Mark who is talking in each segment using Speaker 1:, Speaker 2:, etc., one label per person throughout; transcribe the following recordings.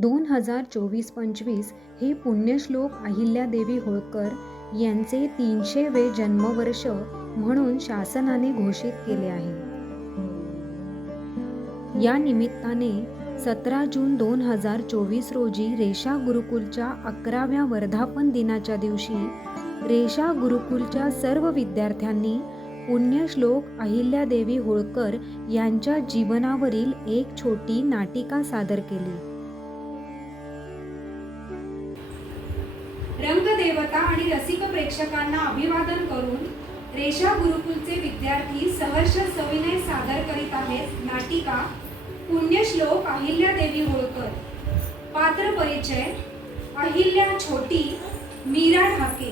Speaker 1: दोन हजार चोवीस पंचवीस हे पुण्यश्लोक अहिल्यादेवी होळकर यांचे तीनशेवे जन्मवर्ष म्हणून शासनाने घोषित केले आहे. या निमित्ताने सतरा जून दोन हजार चोवीस रोजी रेषा गुरुकुलच्या अकराव्या वर्धापन दिनाच्या दिवशी रेषा गुरुकुलच्या सर्व विद्यार्थ्यांनी पुण्यश्लोक अहिल्यादेवी होळकर यांच्या जीवनावरील एक छोटी नाटिका सादर केली.
Speaker 2: शिक्षकांना प्रेक्षकांना अभिवादन करून रेषा गुरुकुलचे विद्यार्थी सहर्ष सविनय सादर करीत आहेत नाटिका पुण्यश्लोक अहिल्यादेवी होळकर. पात्र परिचय अहिल्या छोटी मीरा ढाके.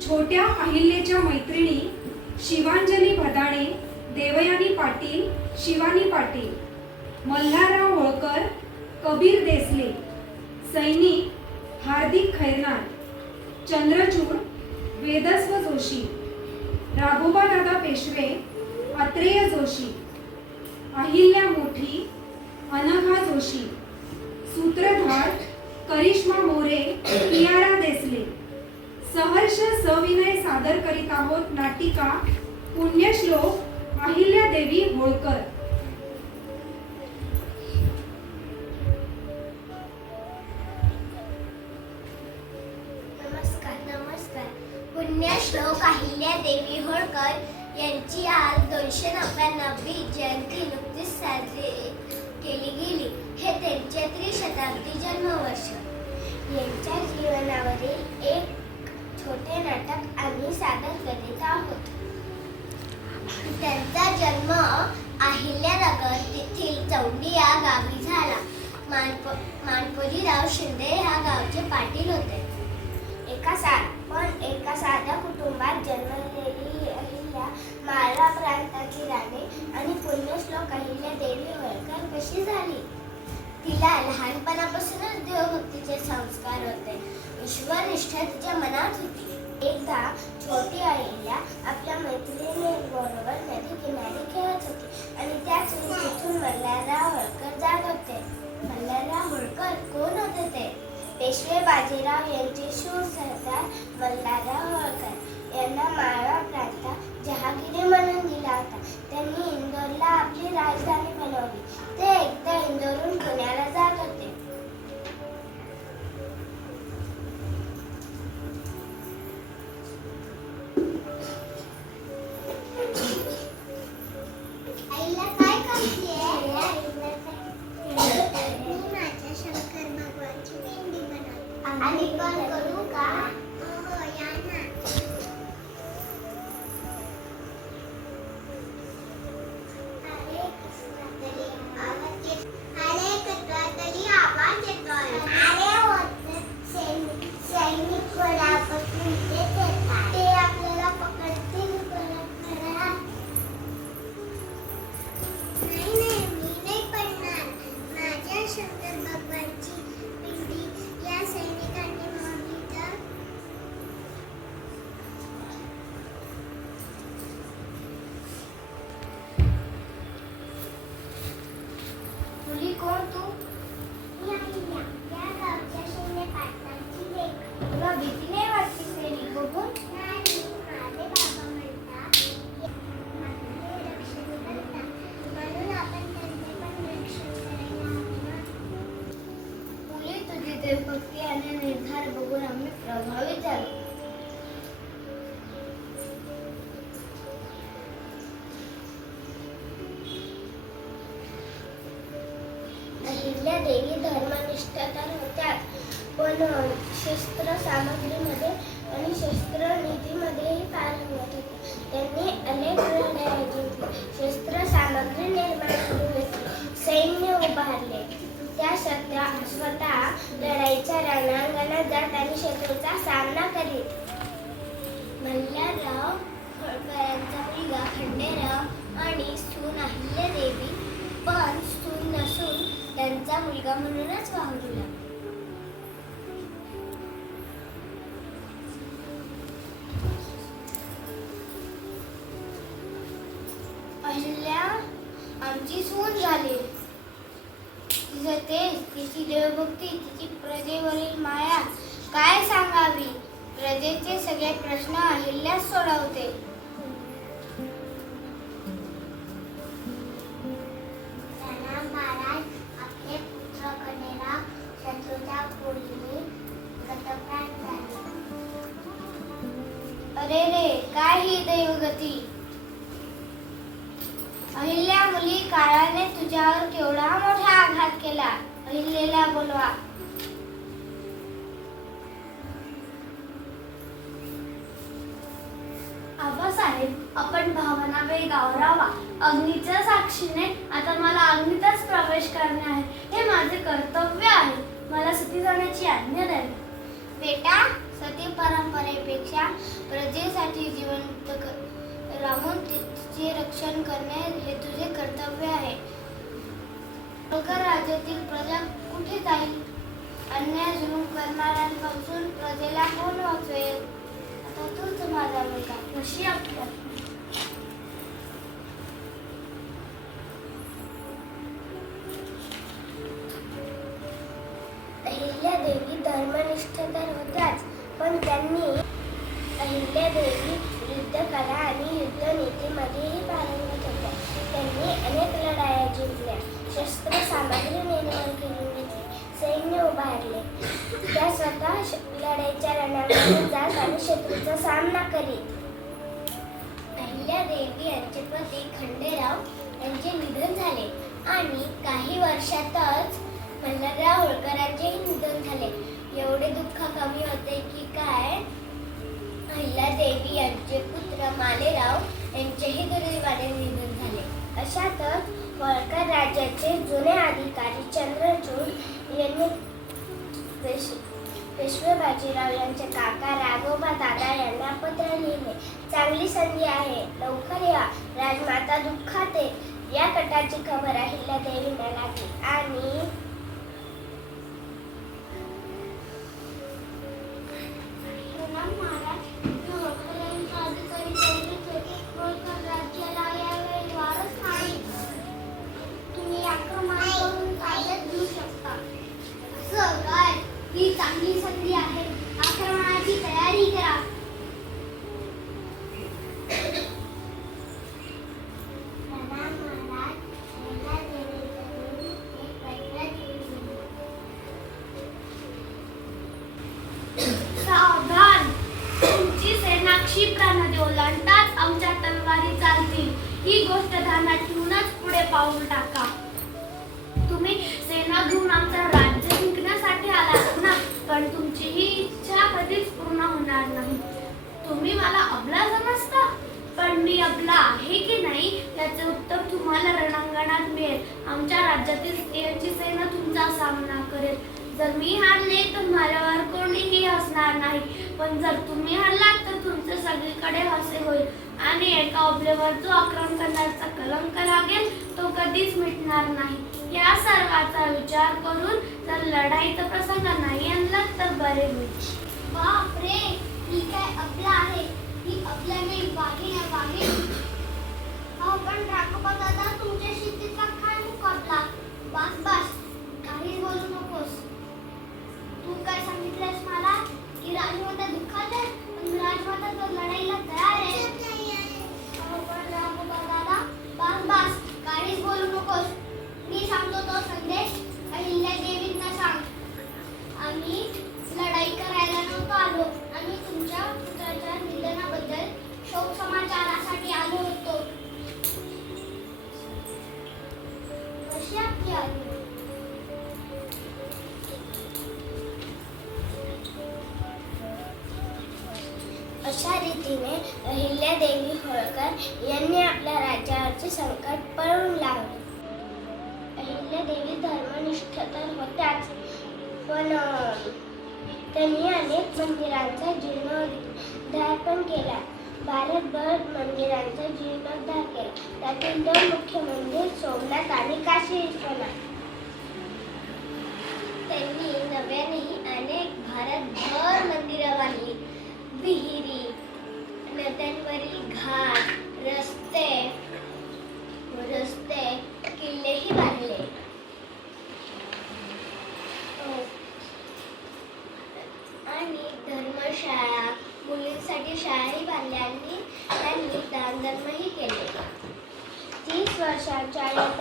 Speaker 2: छोट्या अहिल्याच्या मैत्रिणी शिवांजली भदाणे देवयानी पाटील शिवानी पाटील. मल्हारराव होळकर कबीर देसले. सैनिक हार्दिक खैरनार. चंद्रचूड वेदस्व जोशी राघोबा दादा पेशवे अत्रेय जोशी अहिल्या मोठी अनघा जोशी सूत्रधार करिश्मा मोरे कियारा देसले. सहर्ष सविनय सादर करीत आहोत नाटिका पुण्यश्लोक
Speaker 3: अहिल्या देवी होळकर. साजरी केली गेली. हे त्यांचे त्रिशताब्दी जन्मवर्ष. यांच्या जीवनावरील एक छोटे नाटक आम्ही सादर करीत आहोत. त्यांचा जन्म अहिल्यानगर येथील चौंडी या गावी झाला. मानप मानपोजीराव शिंदे ह्या गावचे पाटील होते. एका सा पण एका साध्या कुटुंबात जन्मलेली अहिल्या प्रांताची राणी आणि पुण्यश्लोक अहिल्या देवी होळकर कशी झाली? तिला लहानपणापासूनच देवभक्तीचे संस्कार होते. ईश्वरनिष्ठा तिच्या मनात होती. एकदा छोटी अहिल्या आपल्या मैत्रिणी बरोबर नदी किनारी खेळत होती आणि त्याच तिथून मल्हारराव होळकर जात होते. मल्हारराव होळकर कोण होते ते? पेशवे बाजीराव यांचे शूर सरदार मल्हारराव होळकर यांना माळवा प्रांतात जहागिरी म्हणून दिला होता त्यांनी इंदोरला आपली राजधानी बनवली. ते एकदा इंदोरहून पुण्याला जात होते. आईला काय करतेय मी माझ्या शंकर भगवानची पिंडी बनवली आणि पण करू का? मुली कोण पण शस्त्र सामग्रीमध्ये आणि शस्त्र नीतीमध्येही पारंगत होते त्यांनी अनेक लढाया जिंकल्या शस्त्र सामग्री निर्माण करून घेतली. सैन्य उभारले. त्या शत्रा स्वतः लढाईच्या रणांगणात जात आणि शत्रूचा सामना करीत. मल्हारराव होळकरांचा मुलगा खंडेराव आणि सून अहिल्यादेवी पण सून नसून त्यांचा मुलगा म्हणूनच वावरला. लागला आमची सून झाली. तिचं तेज तिची देवभक्ती तिची प्रजेवरील माया काय सांगावी? प्रजेचे सगळे प्रश्न अहिल्याच सोडवते. अरे रे काय ही दैवगती? मुली काळाने तुझ्यावर केवढा मोठा आघात केला अहिल्याला बोलवा.
Speaker 4: आबासाहेब आपण भावना गावरावा अग्नीच्या साक्षीने आता मला अग्नीतच प्रवेश करणे आहे. हे माझे कर्तव्य आहे. मला सती जाण्याची आज्ञा द्यावी
Speaker 3: बेटा सती परंपरेपेक्षा प्रजेसाठी जिवंत क- राहून तिचे रक्षण करणे हे तुझे कर्तव्य आहे. होळकर राज्यातील प्रजा कुठे जाईल? अन्याय जुलूम करणाऱ्यांपासून प्रजेला कोण वाचवेल? आता तूच माझा मुलगा
Speaker 4: कशी आपल्या
Speaker 3: अहिल्यादेवी धर्मनिष्ठ तर होत्याच पण त्यांनी अहिल्यादेवी युद्धकला आणि युद्धनीतीमध्येही पारंगत होत्या त्यांनी अनेक लढाया जिंकल्या. शस्त्र सामग्री निर्माण करून घेतली सैन्य उभारले. त्या स्वतः लढाईच्या रणामध्ये जात आणि शत्रूचा सामना करीत. अहिल्यादेवी यांचे पती खंडेराव यांचे निधन झाले. आणि काही वर्षातच मल्हारराव होळकरांचेही निधन झाले. अशातच होळकर राज्याचे जुने अधिकारी चंद्रचूड यांनी पेशवे बाजीराव यांचे काका राघोबा दादा यांना पत्र लिहिले. चांगली संधी आहे. लवकर या. राजमाता दुःखात. या कटाची खबर अहिल्या देवींना लागली. आणि
Speaker 4: पुन्हा सेना क्षिप्रामध्ये ओलांडताच आमच्या तलवारी चालतील. ही गोष्ट ध्यानात ठेवूनच पुढे पाऊल टाका. तुम्ही सेना घेऊन आमचा राज्य जिंकण्यासाठी आलात ना पण तुमची ही इच्छा कधीच पूर्ण होणार नाही. तुम्ही मला अबला समजता? पण मी अबला आहे की नाही याचे उत्तर तुम्हाला रणांगणात मिळेल. आमच्या राज्यातील स्त्रियांची सेना तुमचा सामना करेल. जर मी हारले तर माझ्यावर कोणीही हसणार नाही. पण जर तुम्ही हरलात तर तुमचे सगळीकडे हसे होईल. आणि एका ओबलेवर जो आक्रम करण्याचा कलंक लागेल तो कधीच मिटणार नाही. या सर्वाचा विचार करून जर लढाईचा प्रसंग नाही आणला तर बरे होईल.
Speaker 3: बापरे! ही काय आपला आहे? ही आपल्याने वाघीण आहे वाघीण अहो पण राघोबा दादा तुमच्याशी तिचा काय मुकाबला बस बस. काही बोलू नकोस. खूप काय सांगितलंस मला? की राजमाता दुःखात आहे पण राजमाता तर लढाईला तयार आहे. अहो पण राघोबा दादा बस बस काहीच बोलू नकोस. मी सांगतो तो संदेश अहिल्या देवींना सांग. आम्ही लढाई करायला नव्हतो आलो. आम्ही तुमच्या पुत्राच्या निधनाबद्दल शोक समाचारासाठी आलो होतो. कशी आपली आली? अशा अहिल्यादेवी होळकर यांनी आपल्या राज्यावरचे संकट पळून लावले. अहिल्यादेवी धर्मनिष्ठ तर होत्याच पण त्यांनी अनेक मंदिरांचा जीर्णोद्धार पण केला. भारतभर मंदिरांचा जीर्णोद्धार केला. त्यातील दोन मुख्य मंदिर सोमनाथ आणि काशी विश्वनाथ त्यांनी नव्यानेही अनेक भारतभर मंदिरं बांधली. विहिरी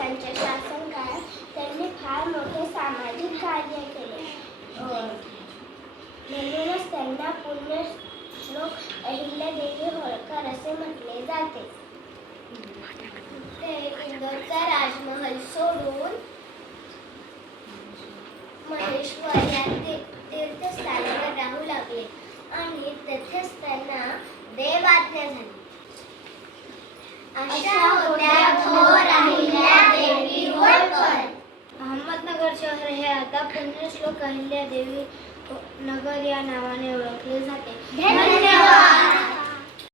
Speaker 5: त्यांच्या शासन काळात त्यांनी फार मोठे सामाजिक कार्य केले. म्हणूनच त्यांना पुण्य पुण्यश्लोक अहिल्यादेवी होळकर असे म्हटले जाते. ते इंदोरचा राजमहल सोडून महेश्वर या तीर्थस्थानावर राहू लागले आणि तेथेच त्यांना देवाज्ञा झाली. अशा होत्या थोर अहिल्या देवी होळकर
Speaker 6: अहमदनगर शहर हे आता पुण्यश्लोक अहिल्यादेवी नगर या नावाने ओळखले जाते.
Speaker 5: धन्यवाद.